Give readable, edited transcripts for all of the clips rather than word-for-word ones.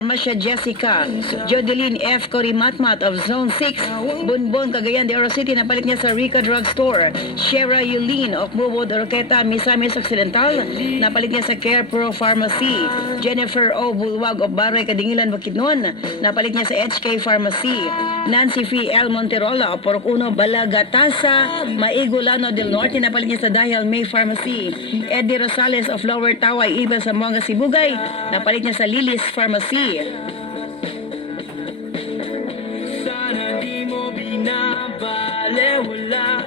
Masya Jessica, Jodeline F. Corimatmat of Zone 6, Bunbon, Cagayan de Oro City, napalit niya sa Rica Drug Store. Shera Yulene of Mubod, Oroqueta, Misamis Occidental, napalit niya sa Care Pro Pharmacy. Jennifer O. Bulwag of Baray, Kadingilan, Bukidnon, napalit niya sa HK Pharmacy. Nancy F. L. Monterola of Porok Uno, Balagatasa, Maigulano del Norte, napalit niya sa Dahil May Pharmacy. Eddie Rosales of Lower Taway, Iba, Zamboanga, Sibugay, napalit niya sa Lilis Pharmacy. Sana di mo binabalewala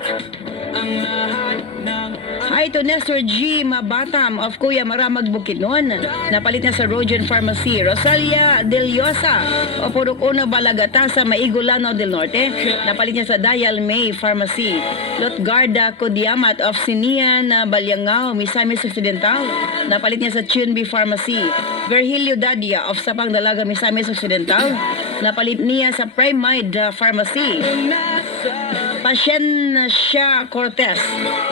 ang lahat ng Ay, ito Nestor G. Mabatam of Kuya Maramag Bukidnon, napalit na sa Rogen Pharmacy. Rosalia Del Yosa of Porok Uno, Balagatasa, Maigulano del Norte, napalit niya sa Dayal May Pharmacy. Lotgarda Kodiamat of Sinian, Balyangao, Misamis Occidental, napalit niya sa Chunbi Pharmacy. Virgilio Dadia of Sapang Dalaga, Misamis Occidental, napalit niya sa Primide Pharmacy. Pasensya Cortez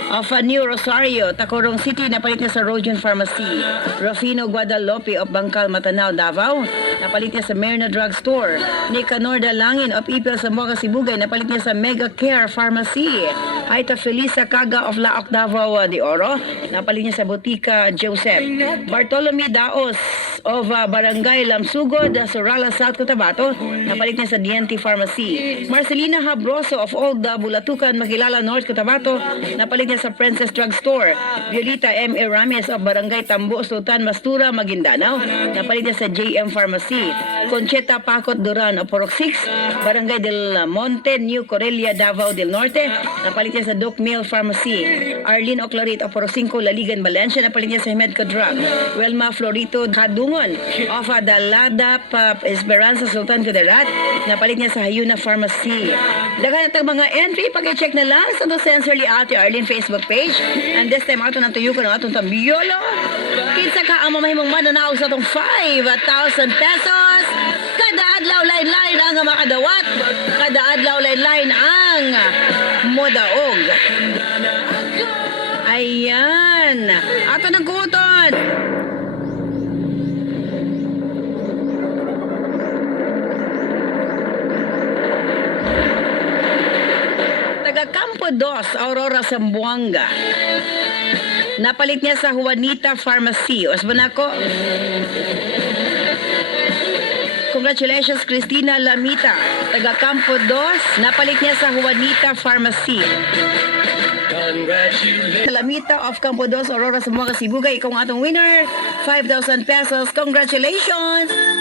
of New Rosario, Tacorong City, napalit niya sa Rogen Pharmacy. Rufino Guadalupe of Bangkal, Matanao, Davao, napalit niya sa Merna Drug Store. Nicanor Dalangin of Ipil, Zamboanga, Sibugay, napalit niya sa Mega Care Pharmacy. Haita Felisa Caga of Laoc, Davao de Oro, napalit niya sa Botica Joseph. Bartolome Daos of Barangay Lamsugod, Sorala, South Cotabato, napalit niya sa DNT Pharmacy. Marcelina Habroso of Old Bulatukan, Makilala, North Cotabato, napalit niya sa Princess Drug Store. Violeta M. Erames of Barangay Tambo, Sultan Mastura, Maguindanao, napalit niya sa JM Pharmacy. Concheta Pacot Duran of Porok 6, Barangay del Monte, New Corelia, Davao del Norte, napalit niya sa Doc Mill Pharmacy. Arlene Oclarit of Porok 5, Laligan, Valencia, napalit niya sa Medco Drug. Welma Florito Kadungon of Daladap, Esperanza, Sultan Kudarat, napalit niya sa Hayuna Pharmacy. Dagan natang mga entry, pag-check na lang sa Sensorly Ate Arlene Facebook page. And this time, ato nang tuyo ko ng atong tambiyolo. Kinsa ka ang mamahimong mananaw sa itong 5,000 pesos. Kada adlaw lain-lain ang makadawat. Kada adlaw lain-lain ang modaog. Ayan. Ato nang kuton. Campo 2, Aurora, Zamboanga. Napalit niya sa Juanita Pharmacy. Osbanako. Congratulations, Cristina Lamita. Taga Campo 2, napalit niya sa Juanita Pharmacy. Lamita of Campo 2, Aurora, Zamboanga, Sibugay. Ikaw ang atong winner. 5,000 pesos. Congratulations!